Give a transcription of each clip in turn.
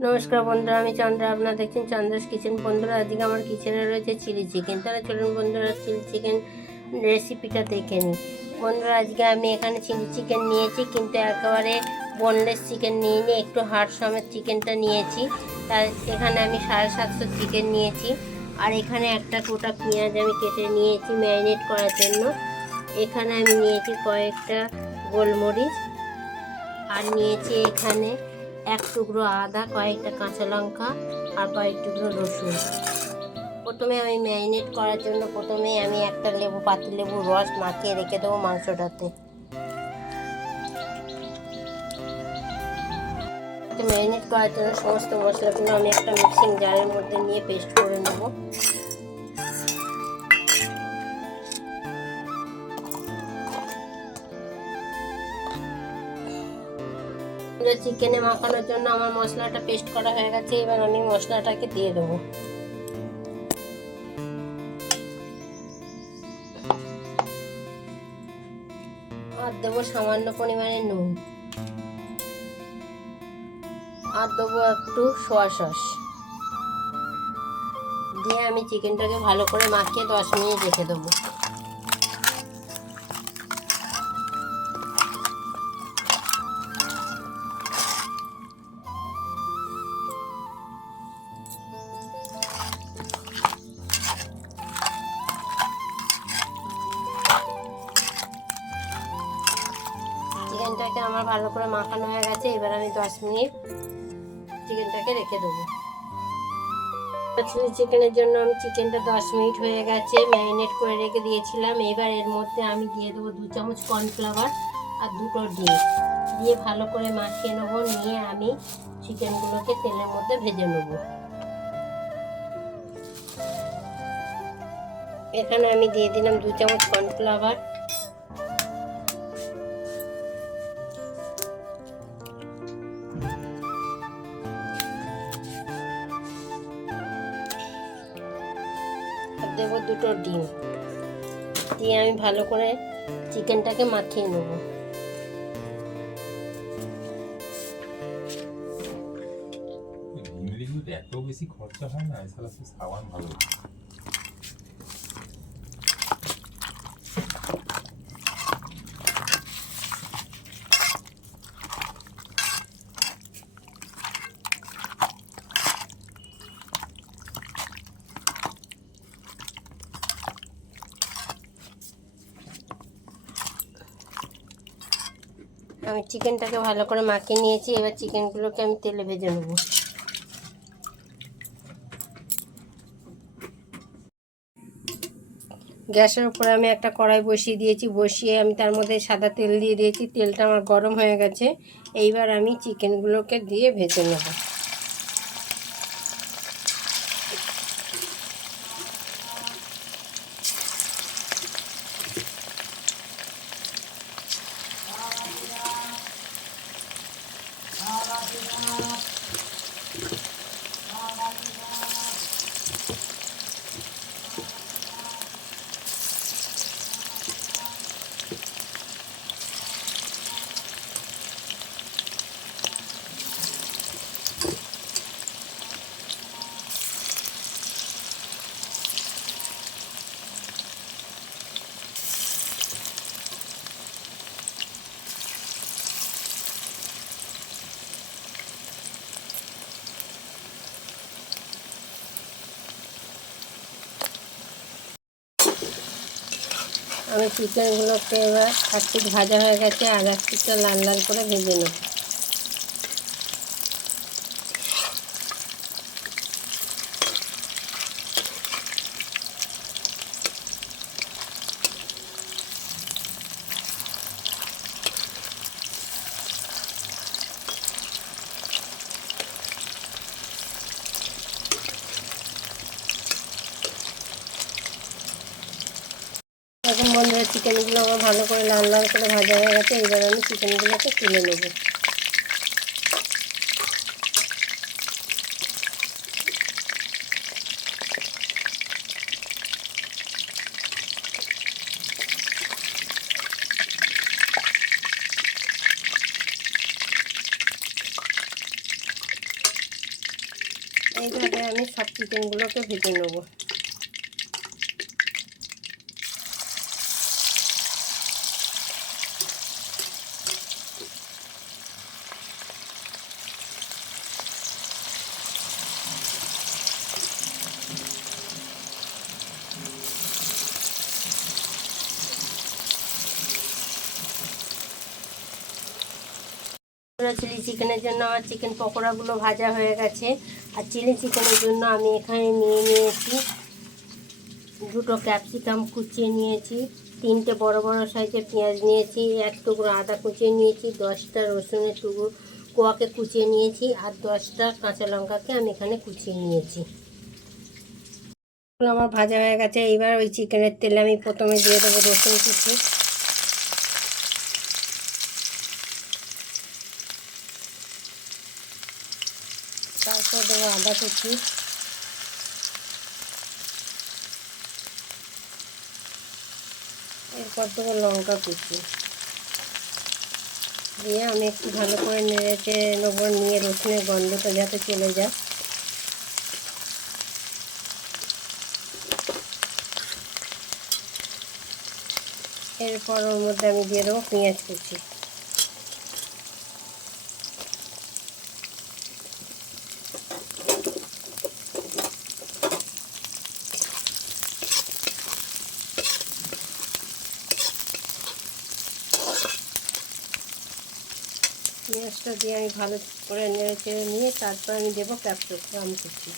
নমস্কার বন্ধুরা, আমি চন্দ্রা। আপনারা দেখছেন চন্দ্রাস কিচেন। বন্ধুরা, আজকে আমার কিচেনে রয়েছে চিলি চিকেন। তাহলে চলুন বন্ধুরা, চিলি চিকেন রেসিপিটা দেখে নিই। বন্ধুরা, আজকে আমি এখানে চিলি চিকেন নিয়েছি, কিন্তু একেবারে বোনলেস চিকেন নিইনি, একটু হাড় সমেত চিকেনটা নিয়েছি। তার এখানে আমি 750 চিকেন নিয়েছি। আর এখানে একটা গোটা পেঁয়াজ আমি কেটে নিয়েছি ম্যারিনেট করার জন্য। এখানে আমি নিয়েছি কয়েকটা গোলমরিচ, আর নিয়েছি এখানে এক টুকরো আদা, কয়েকটা কাঁচা লঙ্কা আর কয়েক টুকরো রসুন। প্রথমে আমি ম্যারিনেট করার জন্য আমি একটা পাতিলেবুর রস মাখিয়ে রেখে দেবো মাংসটাতে। ম্যারিনেট করার জন্য সমস্ত মশলাগুলো আমি একটা মিক্সিং জারের মধ্যে নিয়ে পেস্ট করে নেব। চিকেনে মাখানোর জন্য আমার মশলাটা পেস্ট করা হয়ে গেছে। এবার আমি মশলাটাকে দিয়ে দেবো। আর দেবো সামান্য পরিমাণে নুন, আর দেবো একটু সোয়া সস দিয়ে আমি চিকেনটাকে ভালো করে মাখিয়ে 10 মিনিট রেখে দেবো। চিকেনটাকে আমার ভালো করে মাখানো হয়ে গেছে। এবার আমি 10 মিনিট চিকেনটাকে রেখে দেবো। চিলি চিকেনের জন্য আমি চিকেনটা 10 মিনিট হয়ে গেছে ম্যারিনেট করে রেখে দিয়েছিলাম। এবার এর মধ্যে আমি দিয়ে দেবো 2 চামচ কর্নফ্লাওয়ার আর 2টো ডিম দিয়ে ভালো করে মাখিয়ে নেবো। নিয়ে আমি চিকেনগুলোকে তেলের মধ্যে ভেজে নেব। এখানে আমি দিয়ে দিলাম 2 চামচ কর্নফ্লাওয়ার, দেবো 2টো ডিম দিয়ে আমি ভালো করে চিকেনটাকে মাখিয়ে নেব। এত বেশি খরচা হয় না, এছাড়া সাবান ভালো। আমি চিকেনটাকে ভালো করে মাখিয়ে নিয়েছি। এবার চিকেনগুলোকে আমি তেলে ভেজে নেব। গ্যাসের উপরে আমি একটা কড়াই বসিয়ে দিয়েছি। বসিয়ে আমি তার মধ্যে সাদা তেল দিয়ে দিয়েছি। তেলটা আমার গরম হয়ে গেছে। এইবার আমি চিকেনগুলোকে দিয়ে ভেজে নেব। আমি চিকেনগুলোকে এবার এক পিঠ ভাজা হয়ে গেছে, আর এক পিঠটা লাল লাল করে ভেজে নেব। এখন বন্ধুরা, চিকেনগুলো আমার ভালো করে লাল লাল করে ভাজা হয়ে গেছে। এবার আমি চিকেনগুলোকে তুলে নেব। এইভাবে আমি সব চিকেনগুলোকে ভেজে নেবো। চিলি চিকেনের জন্য আমার চিকেন পকোড়াগুলো ভাজা হয়ে গেছে। আর চিলি চিকেনের জন্য আমি এখানে নিয়ে নিয়েছি দুটো ক্যাপসিকাম কুচিয়ে নিয়েছি, 3টে বড় বড় সাইজের পেঁয়াজ নিয়েছি, 1 টুকরো আদা কুচিয়ে নিয়েছি, 10টা রসুনের টুকরো কোয়াকে কুচিয়ে নিয়েছি, আর 10টা কাঁচা লঙ্কাকে আমি এখানে কুচিয়ে নিয়েছি। আমার ভাজা হয়ে গেছে। এইবার ওই চিকেনের তেলে আমি প্রথমে দিয়ে দেবো রসুন কুচি, তারপর দেবো আদা কুচি, এরপর দেবো লঙ্কা কুচি দিয়ে আমি একটু ভালো করে নেড়ে নেবো, নিয়ে রসুনের গন্ধটা যাতে চলে যায়। এরপর ওর মধ্যে আমি দিয়ে দেবো পেঁয়াজ কুচি, পেঁয়াজটা দিয়ে আমি ভালো করে নেড়ে চেড়ে নিয়ে তারপর আমি দেবো ক্যাপসিকাম কুচি।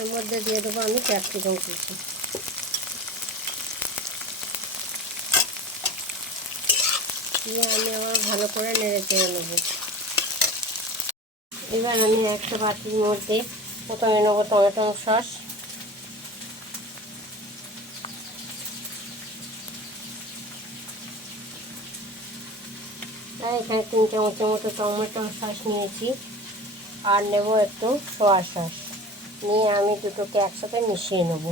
এর মধ্যে দিয়ে দেবো আমি ক্যাপসিকাম কুচি, দিয়ে আমি আবার ভালো করে নেড়ে চেড়ে নেবো। এবার আমি একটা বাটির মধ্যে প্রথমে নেবো টমেটো সস, আর এখানে 3 চামচের মতো টমেটো সস নিয়েছি, আর নেব একটু সোয়া সস, নিয়ে আমি দুটোকে একসাথে মিশিয়ে নেব।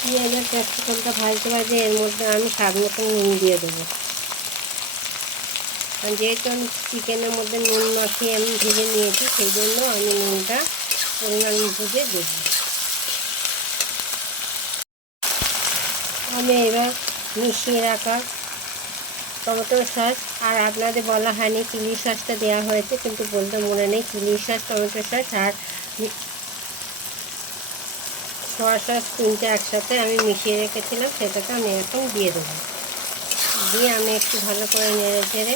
পেঁয়াজের ক্যাপসিকামটা ভাজতে ভাজতে এর মধ্যে আমি স্বাদ মতো নুন দিয়ে দেবো। যেহেতু আমি চিকেনের মধ্যে নুন মাখিয়ে আমি ভেজে নিয়েছি, সেই জন্য আমি নুনটা পরিমাণ বুঝে দেব। আমি এবার মিশিয়ে রাখা টমেটো সস, আর আপনাদের বলা হয়নি চিলি সসটা দেওয়া হয়েছে, কিন্তু বলতে মনে নেই, চিলি সস, টমেটো সস আর সোয়া সস 3টে একসাথে আমি মিশিয়ে রেখেছিলাম, সেটাকে আমি এখন দিয়ে দেবো। দিয়ে আমি একটু ভালো করে নেড়ে চেড়ে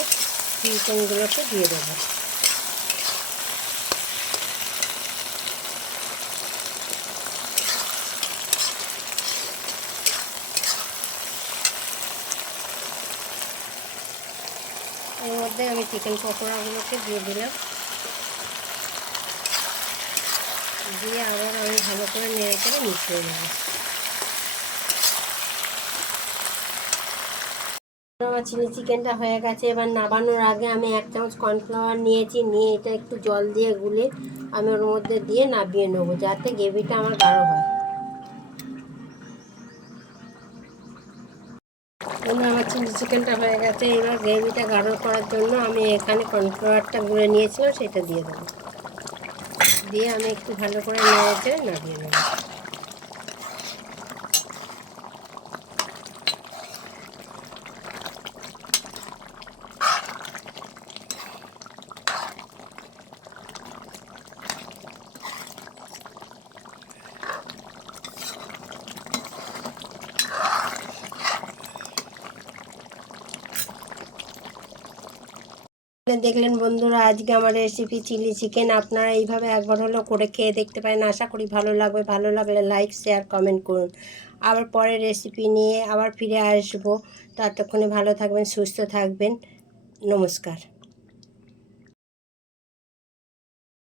চিকেনগুলোকে দিয়ে দেবো। এর মধ্যে আমি চিকেন পকোড়াগুলোকে দিয়ে দিলাম, দিয়ে আবার আমি ভালো করে নেড়ে চেড়ে মিশিয়ে নেব। আমার চিলি চিকেনটা হয়ে গেছে। এবার নামানোর আগে আমি 1 চামচ কর্নফ্লাওয়ার নিয়েছি, নিয়ে এটা একটু জল দিয়ে গুলে আমি ওর মধ্যে দিয়ে নাবিয়ে নেবো, যাতে গ্রেভিটা আমার গাঢ় হয়। আমার চিলি চিকেনটা হয়ে গেছে। এবার গ্রেভিটা গাঢ় করার জন্য আমি এখানে কর্নফ্লাওয়ারটা গুলে নিয়েছিলাম, সেটা দিয়ে দেবো, দিয়ে আমি একটু ভালো করে নেড়ে চেড়ে নাবিয়ে নেব। দেখলেন বন্ধুরা আজকে আমার রেসিপি চিলি চিকেন। আপনারা এইভাবে একবার হলেও করে খেয়ে দেখতে পারেন। আশা করি ভালো লাগবে। ভালো লাগলে লাইক শেয়ার কমেন্ট করুন। আবার পরের রেসিপি নিয়ে আবার ফিরে আসবো। ততক্ষণে ভালো থাকবেন, সুস্থ থাকবেন। নমস্কার।